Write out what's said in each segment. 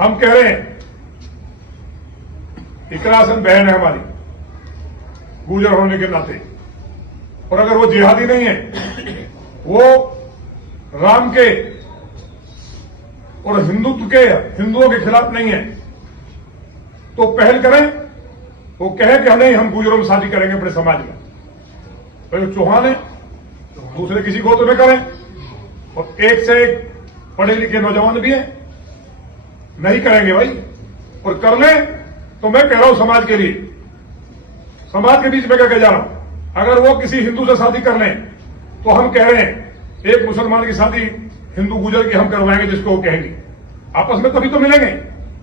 हम कह रहे हैं इकरा हसन बहन है हमारी गुजर होने के नाते, और अगर वो जिहादी नहीं है, वो राम के और हिंदुओं के खिलाफ नहीं है, तो पहल करें। वो कहे कि नहीं हम गुजरों में शादी करेंगे अपने समाज में, भाई वो चौहान है, दूसरे किसी गोत्र में करें, और एक से एक पढ़े लिखे नौजवान भी हैं, नहीं करेंगे भाई। और कर लें तो मैं कह रहा हूं समाज के लिए, समाज के बीच में क्या जा रहा हूं, अगर वो किसी हिंदू से शादी कर लें तो हम कह रहे हैं एक मुसलमान की शादी हिंदू गुजर की हम करवाएंगे, जिसको वो कहेंगे। आपस में तभी तो मिलेंगे,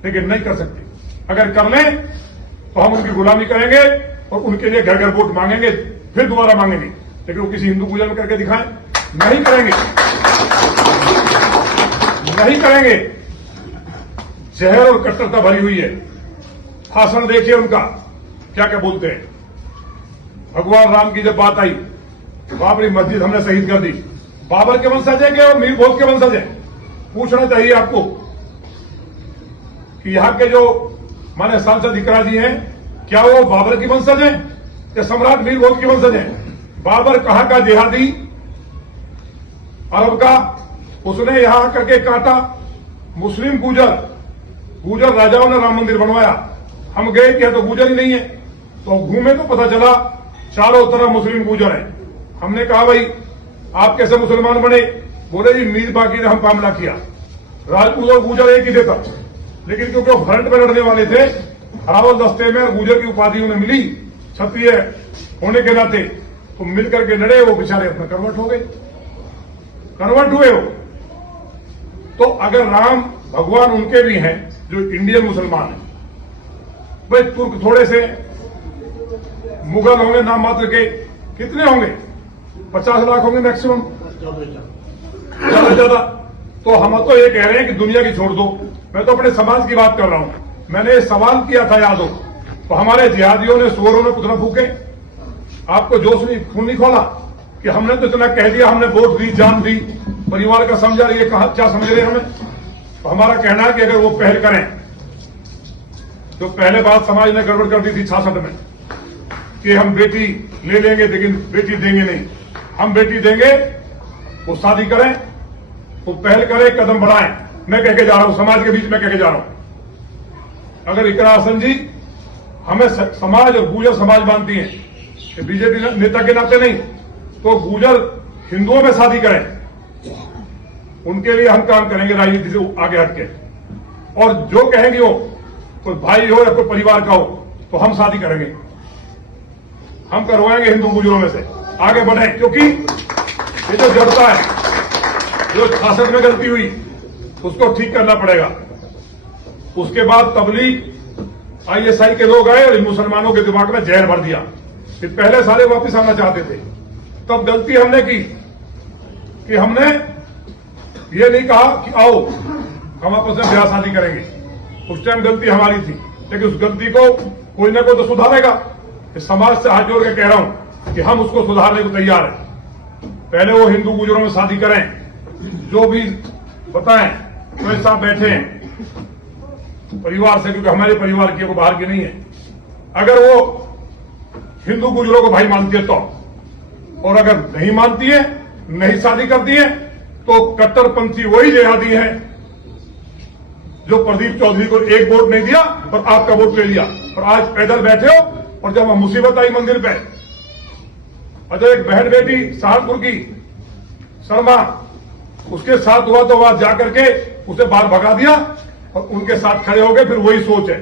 लेकिन नहीं कर सकते। अगर कर लें तो हम उनकी गुलामी करेंगे और उनके लिए घर घर वोट मांगेंगे, फिर दोबारा मांगेंगे, लेकिन वो किसी हिंदू गुजर में करके दिखाएं, नहीं करेंगे, नहीं करेंगे। जहर और कट्टरता भरी हुई है। भाषण देखिए उनका, क्या क्या बोलते हैं। भगवान राम की जब बात आई, बाबरी मस्जिद हमने शहीद कर दी, बाबर के वंशज है क्या, मीर भोज के वंशज है? पूछना चाहिए आपको कि यहां के जो माने सांसद इकरा जी हैं, क्या वो बाबर की वंशज हैं या सम्राट मीर भोज के वंशज हैं? बाबर कहां का जिहादी, अरब का, उसने यहां आकर के काटा। मुस्लिम गुजर राजाओं ने राम मंदिर बनवाया, हम गए क्या तो गुजर ही नहीं है, तो घूमे तो पता चला चारों तरफ मुस्लिम गुजर है। हमने कहा भाई आप कैसे मुसलमान बने? बोले जी मीर बाकी ने हम मामला किया, राजपूत और गुजर एक ही थे तब, लेकिन क्योंकि वो फ्रंट में लड़ने वाले थे, हरावल दस्ते में, और गुजर की उपाधि उन्हें मिली क्षत्रिय होने के नाते, तो मिलकर के लड़े, वो बेचारे अपना कन्वर्ट हो गए, कन्वर्ट हुए हो। तो अगर राम भगवान उनके भी हैं जो इंडियन मुसलमान हैं, भाई तुर्क थोड़े से, मुगल होंगे नाम मात्र के, कितने होंगे? 50 लाख होंगे मैक्सिमम, ज्यादा। तो हम तो ये कह रहे हैं कि दुनिया की छोड़ दो। मैं तो अपने समाज की बात कर रहा हूं। मैंने सवाल किया था, याद हो तो, हमारे जिहादियों ने, सुअरों ने पुतला फूके, आपको जोश नहीं, खून नहीं खोला कि हमने तो इतना कह दिया, हमने वोट दी, जान दी, परिवार का समझा, ये कहा क्या समझ रहे हमें? तो हमारा कहना है कि अगर वो पहल करें, जो पहले बात समाज ने गड़बड़ कर दी थी 66 में कि हम बेटी ले लेंगे लेकिन बेटी देंगे नहीं, हम बेटी देंगे, वो शादी करें, वो पहल करें, कदम बढ़ाएं। मैं कह के जा रहा हूं, समाज के बीच में कह के जा रहा हूं, अगर इकरा हसन जी हमें समाज और गुजर समाज मानती हैं, बीजेपी नेता के नाते नहीं, तो गुजर हिंदुओं में शादी करें, उनके लिए हम काम करेंगे राजनीति से आगे हटके। और जो कहेंगे वो कोई भाई हो या कोई परिवार का हो, तो हम शादी करेंगे, हम करवाएंगे हिंदू गुजरों में से, आगे बढ़े। क्योंकि ये जो जड़ता है, जो 66 में गलती हुई, उसको ठीक करना पड़ेगा। उसके बाद तबलीग ISI के लोग आए और इन मुसलमानों के दिमाग में जहर भर दिया। फिर पहले सारे वापिस आना चाहते थे, तब गलती हमने की कि हमने ये नहीं कहा कि आओ हम आपस में ब्याह शादी करेंगे। उस टाइम गलती हमारी थी, लेकिन उस गलती को कोई ना कोई तो सुधारेगा। इस समाज से हाथ जोड़ के कह रहा हूं कि हम उसको सुधारने को तैयार हैं। पहले वो हिंदू गुजरों में शादी करें, जो भी बताएं, तो साथ बैठे हैं परिवार से, क्योंकि हमारे परिवार की, वो बाहर की नहीं है। अगर वो हिंदू गुजरों को भाई मानती है तो, और अगर नहीं मानती है, नहीं शादी करती है, तो कट्टरपंथी वही जिहादी है जो प्रदीप चौधरी को एक वोट नहीं दिया और आपका वोट ले लिया, और आज पैदल बैठे हो। और जब मुसीबत आई मंदिर पे, अजय एक बहन बेटी सहारनपुर की शर्मा, उसके साथ हुआ तो वहां जाकर के उसे बाहर भगा दिया और उनके साथ खड़े हो गए। फिर वही सोच है,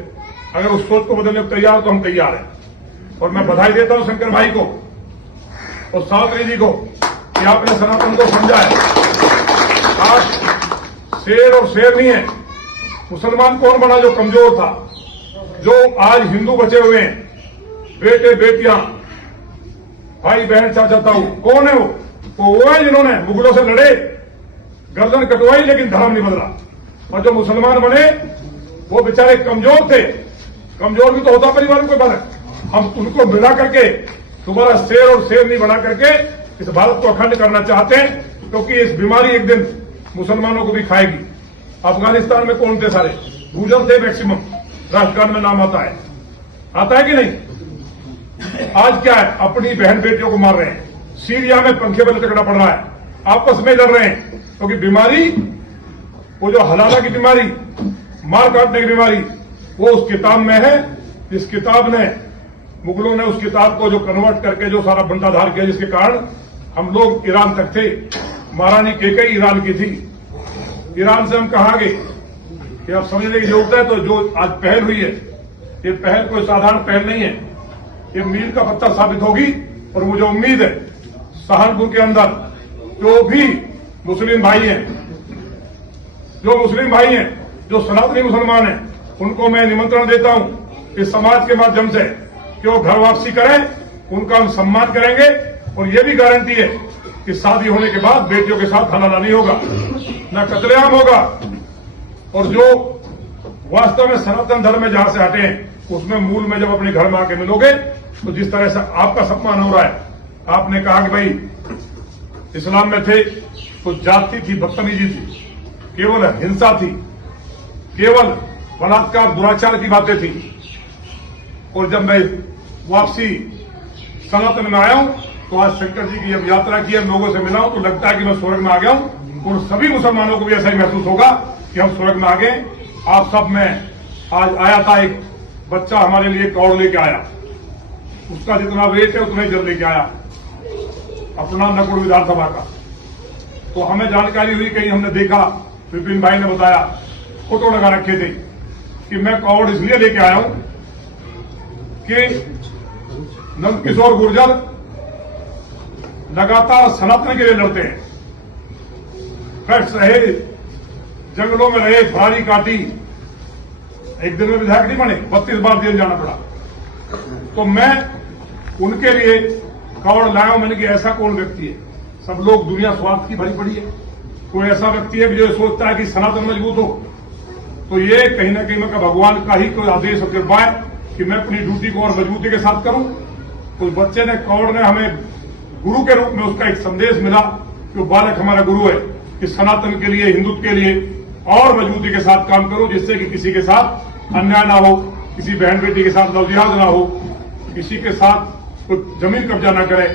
अगर उस सोच को बदलने को तैयार तो हम तैयार हैं। और मैं बधाई देता हूं शंकर भाई को और सावित्री जी को कि आपने सनातन को समझा है। आज शेर और शेर नहीं है, मुसलमान कौन बना जो कमजोर था, जो आज हिंदू बचे हुए हैं, बेटे बेटियां, भाई बहन, चाचा ताऊ, कौन है वो है जिन्होंने मुगलों से लड़े, गर्दन कटवाई, लेकिन धर्म नहीं बदला। और जो मुसलमान बने वो बेचारे कमजोर थे, कमजोर भी तो होता परिवार में कोई बना, हम उनको मिला करके दोबारा शेर और शेर नहीं बना करके इस भारत को अखंड करना चाहते हैं, क्योंकि इस बीमारी एक दिन मुसलमानों को भी खाएगी। अफगानिस्तान में कौन थे सारे गुर्जर थे मैक्सिमम, राष्ट्रगान में नाम आता है कि नहीं? आज क्या है, अपनी बहन बेटियों को मार रहे हैं, सीरिया में पंखे बल झगड़ा पड़ रहा है, आपस में लड़ रहे हैं, क्योंकि बीमारी, वो जो हलाला की बीमारी, मार काटने की बीमारी, वो उस किताब में है। जिस किताब ने, मुगलों ने उस किताब को जो कन्वर्ट करके जो सारा बंटाधार किया, जिसके कारण हम लोग ईरान तक थे। महारानी केकई ईरान की थी, ईरान से हम कहा गए कि अब समझने की जरूरत है। तो जो आज पहल हुई है, ये पहल कोई साधारण पहल नहीं है, ये मील का पत्थर साबित होगी। और मुझे उम्मीद है सहारनपुर के अंदर जो भी मुस्लिम भाई हैं, जो सनातनी मुसलमान हैं, उनको मैं निमंत्रण देता हूं इस समाज के माध्यम से कि वो घर वापसी करें, उनका हम सम्मान करेंगे। और ये भी गारंटी है कि शादी होने के बाद बेटियों के साथ हलाला नहीं होगा, न कत्लेआम होगा। और जो वास्तव में सनातन धर्म में जहां से हटे हैं, उसमें मूल में जब अपने घर में आके मिलोगे, तो जिस तरह से आपका सम्मान हो रहा है, आपने कहा कि भाई इस्लाम में थे तो जाति थी, बदतमीजी थी, केवल हिंसा थी, केवल बलात्कार दुराचार की बातें थी। और जब मैं वापसी सनातन में आया हूं, तो आज शंकर जी की जब यात्रा की है, लोगों से मिला हूं, तो लगता है कि मैं स्वर्ग में आ गया हूं। और सभी मुसलमानों को भी ऐसा ही महसूस होगा कि हम स्वर्ग में आ गए। आप सब में आज आया था एक बच्चा, हमारे लिए कौड़ लेके आया, उसका जितना वेट है उतना ही जल लेके आया, अपना नकुड़ विधानसभा का। तो हमें जानकारी हुई, कहीं हमने देखा, विपिन भाई ने बताया, फोटो लगा रखे थे कि मैं कौड़ इसलिए लेके आया हूं कि नंदकिशोर गुर्जर लगातार सनातन के लिए लड़ते हैं, कष्ट रहे, जंगलों में रहे, फरारी काटी, एक दिन में विधायक नहीं बने, 32 बार जेल जाना पड़ा। तो मैं उनके लिए कौड़ लाया हूं। मैंने कि ऐसा कौन व्यक्ति है, सब लोग दुनिया स्वार्थ की भरी पड़ी है, कोई ऐसा व्यक्ति है कि जो सोचता है कि सनातन मजबूत हो। तो ये कहीं ना कहीं मैं भगवान का ही कोई आदेश और कृपा है कि मैं अपनी ड्यूटी को और मजबूती के साथ करूं। तो बच्चे ने, कौड़ ने हमें गुरु के रूप में उसका एक संदेश मिला कि वो बालक हमारा गुरु है, कि सनातन के लिए, हिंदुत्व के लिए और मजबूती के साथ काम करो, जिससे कि किसी के साथ अन्याय ना हो, किसी बहन बेटी के साथ लव जिहाद ना हो, किसी के साथ कोई जमीन कब्जा ना करे।